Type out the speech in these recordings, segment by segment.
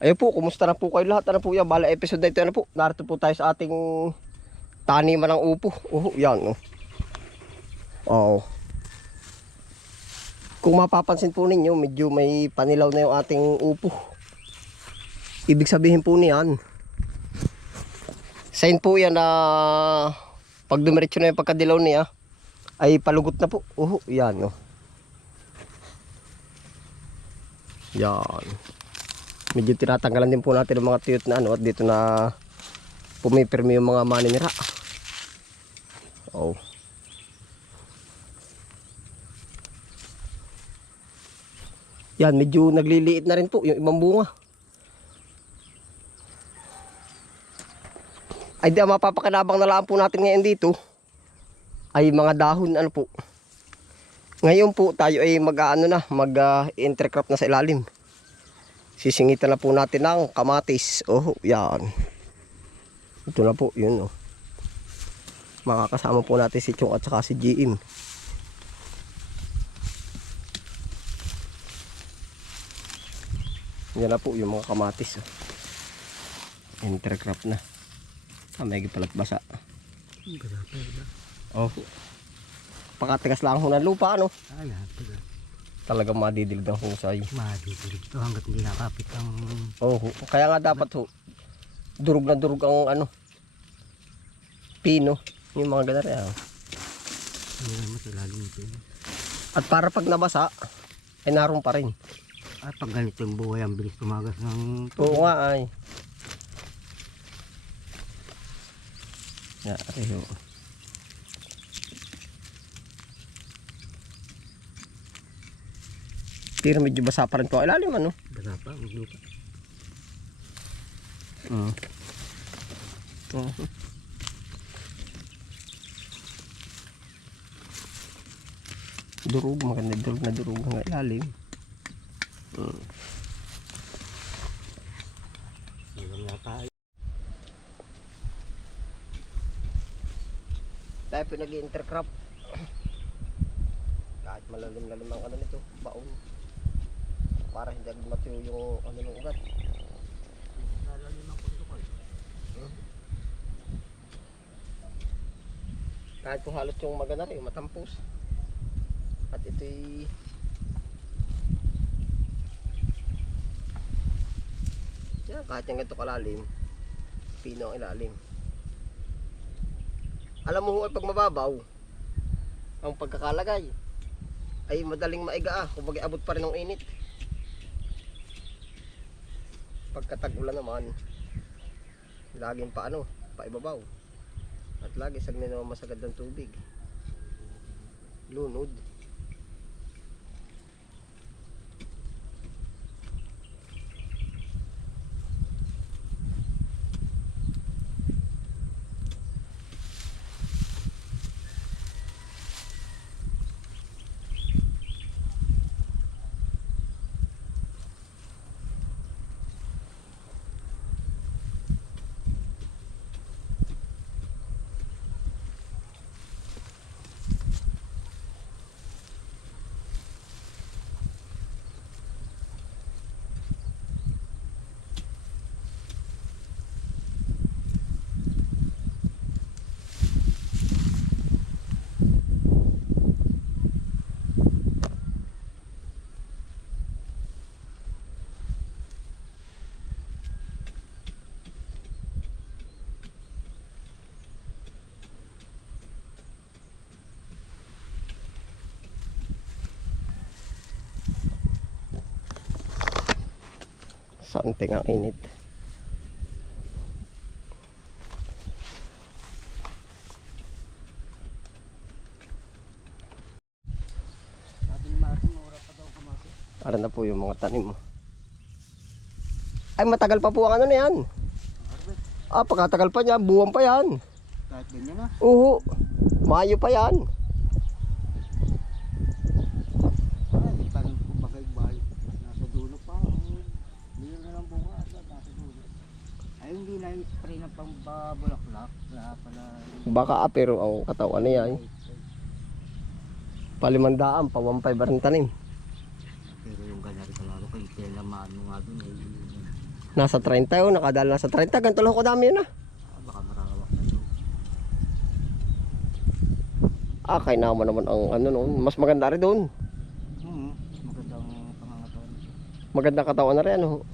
Ayun po, kumusta na po kayo lahat? Ano po yan? Bala episode na ito. Ano po? Narito po tayo sa ating taniman ng upo. Oh, yan. Oh. Oo. Kung mapapansin po ninyo, medyo may panilaw na yung ating upo. Ibig sabihin po niyan, sign po yan na pag dumiretso na yung pagkadilaw niya, ay palugot na po. Oh, yan. Oh. Yan. Medyo tinatanggalan din po natin ng mga tuyot na ano at dito na pumipirmi yung mga maninira. Oh. Yan, medyo nagliliit na rin po yung ibang bunga. Ay di ang mapapakinabang na lang po natin ngayon dito ay mga dahon ano po. Ngayon po tayo ay mag ano na, mag uh, intercrop na sa ilalim. Sisingitan na po natin ng kamatis. Oh, yan. Ito na po, yun oh. Makakasama po natin si Chong at saka si GM. Yan na po yung mga kamatis. Oh. Intercrop na. Ah, may palat basa. Oh. Pakatigas lang ho ng lupa, ano? Ay, Talagang madidilig ng husay. Madidilig ito hanggat hindi nakapit ang Oh, kaya nga dapat ho, durog na durog ang ano, pino, yung mga ilalim ito. At para pag nabasa, ay naroon pa rin. At pag ganito yung buhay, ang bilis tumagas ng Oo nga ay. Ari ho. Pero medyo basa pa rin po. Ilalim ano? daga pa, ang lupa. Mm. Oo. Durog, maganda durog na durog ng ilalim. Mm. Tayo po nag-intercrop. Kahit malalim-lalim ang ano nito, baon. Para hindi agad matuyo yung ano ng ugat. Kahit po halot yung magana rin, matampos. At ito'y Yan, kahit yung ganito kalalim, pino ang ilalim. Alam mo ay pag mababaw, ang pagkakalagay, ay madaling maiga ah, kumbaga abot pa rin ng init. Pagkatag-ulan naman, laging pa ano, paibabaw. At lagi sa naman masagad ng tubig. Lunod. Santing ang init. Para na po yung mga tanim mo. Ay matagal pa po ang ano na yan. Ah, pagkatagal pa niya, buwan pa yan. Kahit ganyan na. Uhu, Mayo pa yan. Ay, parang kumbaga yung bahay. Nasa dulo pa. Hindi na lang bunga. at Nasa dulo. Ay, hindi na yung spray na pang babulaklak. Wala pala. Baka ah, pero ang katawan niya ay palimandaan, pa 1.5 rin tanim. Pero yung ganyan rin kalaro kay Tela Mano nga dun. Eh, Nasa 30 oh, nakadala nasa 30. Ganito lang ko dami yun ah. Ah, baka marawak na. Ah, kay naman naman ang ano noon. Mas maganda rin doon. Hmm, magandang pangangatawan. Magandang katawan na rin ano.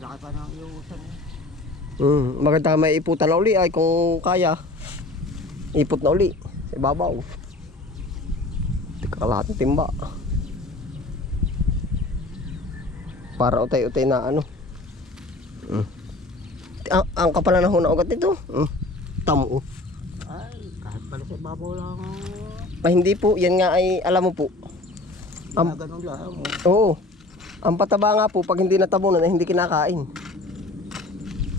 Laki pa ng iuusan eh. Mm, maganda may iputan na uli ay kung kaya. Ipot na uli. Sa ibabaw. Kalahating timba. Para utay-utay na ano. Mm. Ang, ang kapala na ho na ugat nito. Mm. Tamo. Ay, kahit pala sa ibabaw lang. Ah, hindi po. Yan nga ay alam mo po. Am- ganun lang. oh. Ang pataba nga po pag hindi natabunan ay hindi kinakain.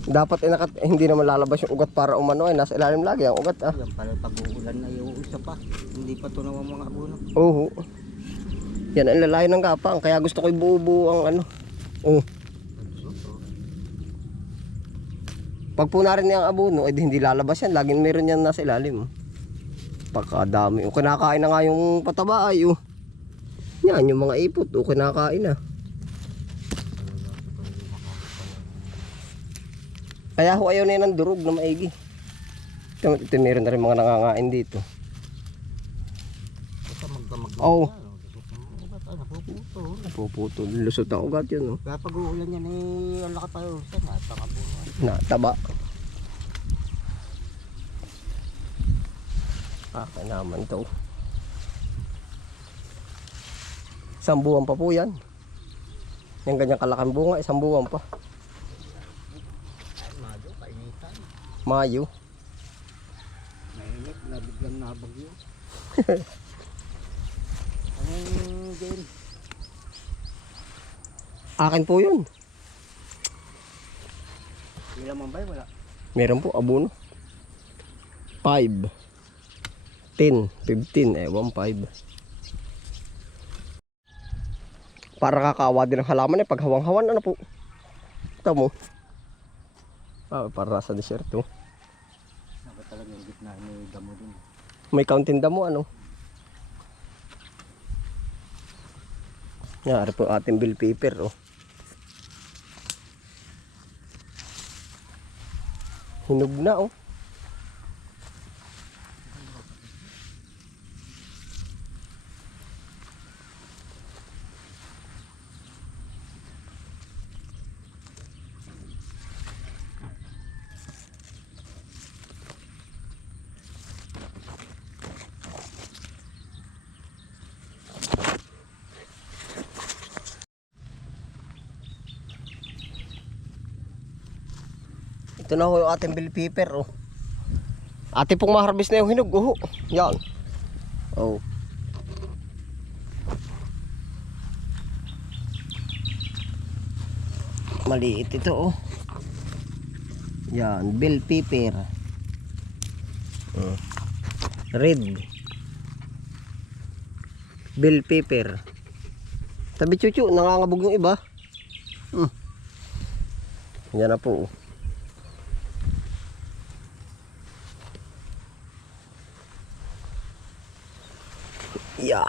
Dapat ay nakat, eh, hindi naman lalabas yung ugat para umano ay nasa ilalim lagi ang ugat ah. Yan pala pag-uulan na yung isa pa. Hindi pa ito naman mga abuno. Oo. Yan ang lalayo ng gapang. Kaya gusto ko ibuo-buo ang ano. Oh. Pag po na rin yung abuno, eh di hindi lalabas yan. Laging meron yan nasa ilalim. Pagkadami. O kinakain na nga yung pataba ay oh. Yan yung mga ipot. O kinakain na. Kaya ho ayaw na yan ng durog na maigi. Ito, ito meron na rin mga nangangain dito. Basta magdamag Oo. Napuputo. Lusot ang ugat yun. Oh. Kaya pag uulan yan eh, ang laki na? Pangabuno. Nataba. Ah, naman to. Isang buwan pa po yan. Yung ganyang kalaking bunga, isang buwan pa. Mayo, kainitan. Mayo. Mainit na biglang nabagyo. Anong game? Akin po yun. Ilang man ba? Wala. Meron po, abono. 5. 10, 15, ewan 5. Para kakawa din ang halaman eh, pag hawang-hawan, ano po. Ito mo. Ah, para sa desierto. Dapat talaga yung gitna ni damo din. May counting damo ano. Yan, po ating bill paper oh. Hinog na oh. Ito na ho yung ating bill paper oh. Ate pong maharbis na yung hinog oh. Yan. Oh. Maliit ito oh. Yan, bill paper. Oh. Red. Bill paper. Tabi chuchu, nangangabog yung iba. Hmm. Yan na po. oh. Yeah.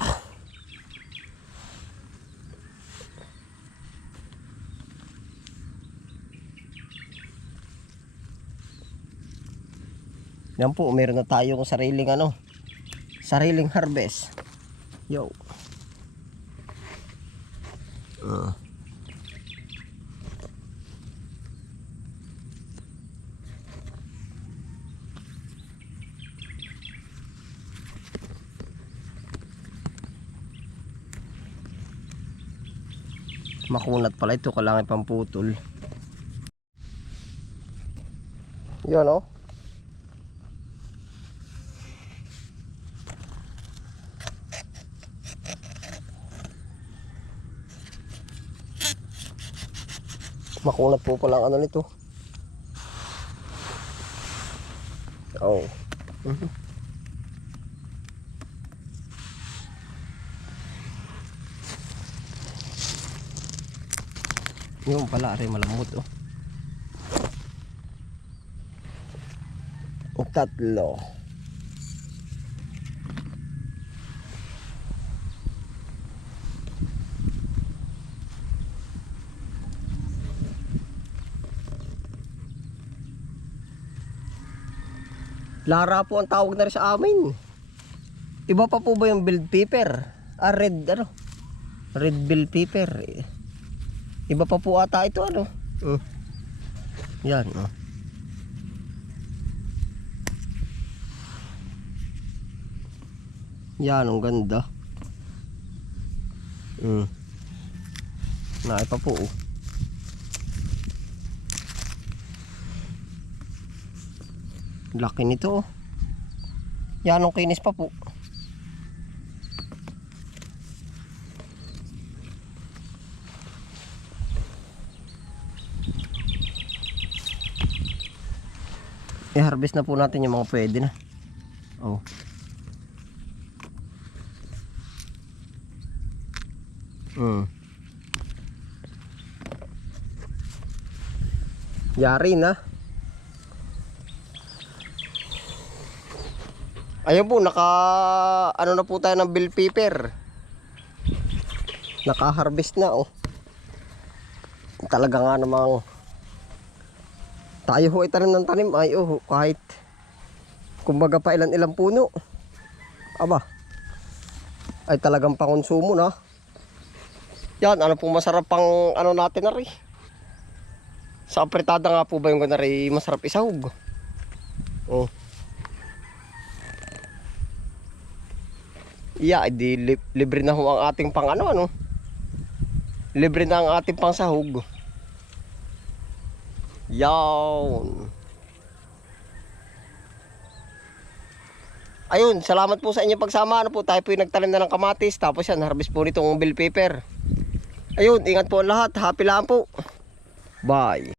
Yan po, meron na tayong sariling ano, sariling harvest. Yo. Ah. Makunat pala. Ito kailangan pamputol yun oh. Makunat po pala ang ano nito. Oh. Mhm. Yung pala rin malamot oh. O tatlo. Lara po ang tawag na rin sa amin. Iba pa po ba yung billed paper? Ah, red, ano? Red billed paper. Eh. Iba pa po ata ito ano? Mm. Yan, oh. Yan, ang ganda. Mm. Naay pa po, oh. Laki nito, oh. Yan, ang kinis pa po. I-harvest na po natin yung mga pwede na. Oh. Hmm. Yari na. Ayun po, naka ano na po tayo ng bill paper. Naka-harvest na oh. Talaga nga namang tayo ho ay tanim ng tanim ay oh, kahit kumbaga pa ilan ilang puno. Aba. Ay talagang pangonsumo na. Yan, ano pong masarap pang ano natin na rin. Sa apritada nga po ba yung ganari masarap isahog. Oh. Yeah, di li- libre na ho ang ating pang ano ano. Libre na ang ating pang sahog. Yawn. Ayun, salamat po sa inyong pagsama. Ano po, tayo po yung nagtanim na ng kamatis. Tapos yan, harvest po nitong bill paper. Ayun, ingat po ang lahat. Happy lang po. Bye.